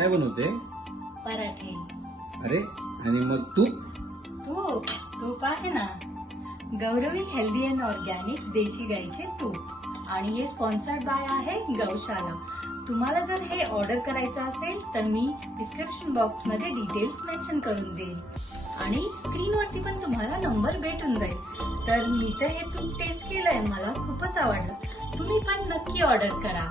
काय बनवते? पराठे. अरे आणि मग तूप तूप आहे ना, गौरवी हेल्दी अँड ऑर्गॅनिक देशी गाईचे तूप. आणि हे स्पॉन्सर्ड बाय आहे गौशाला. तुम्हाला जर हे ऑर्डर करायचं असेल तर मी डिस्क्रिप्शन बॉक्स मध्ये डिटेल्स मेन्शन करून देईल आणि स्क्रीनवरती पण तुम्हाला नंबर भेटून जाईल. तर मी तर हे तूप टेस्ट केलंय, मला खूपच आवडलं. तुम्ही पण नक्की ऑर्डर करा.